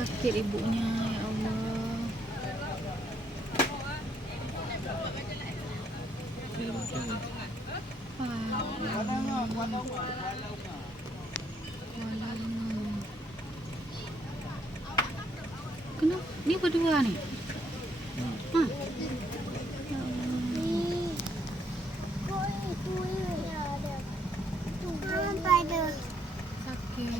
sakit ibunya, ya Allah. Kenapa? Ni berdua ni? Hah? Sakit.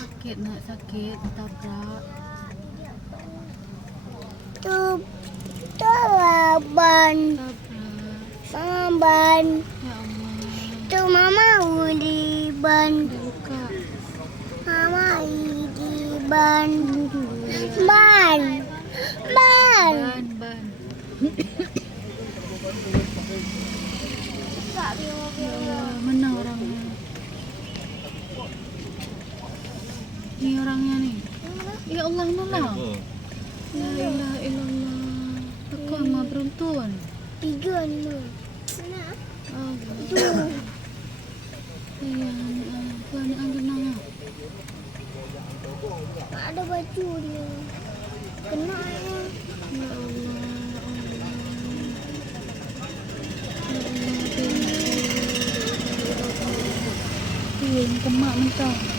Sakit nak sakit tabrak. Ban. Tabrak. Ban. Ya Allah. Tu mama uli ban. Ada luka. Mama di ban. Dulu ya. Ban. Ban. Ban. Tak Ya Allah, mana orangnya? Ni orangnya ni. Ya Allah, mana? La ilaha illallah. Aku mah beruntun. 3 ni. Mana? Allah. Ya, apa ni anggenanya? Ada baju dia. Kena ya. Ya Allah, Allah. Ya Allah, ini kemak mentah.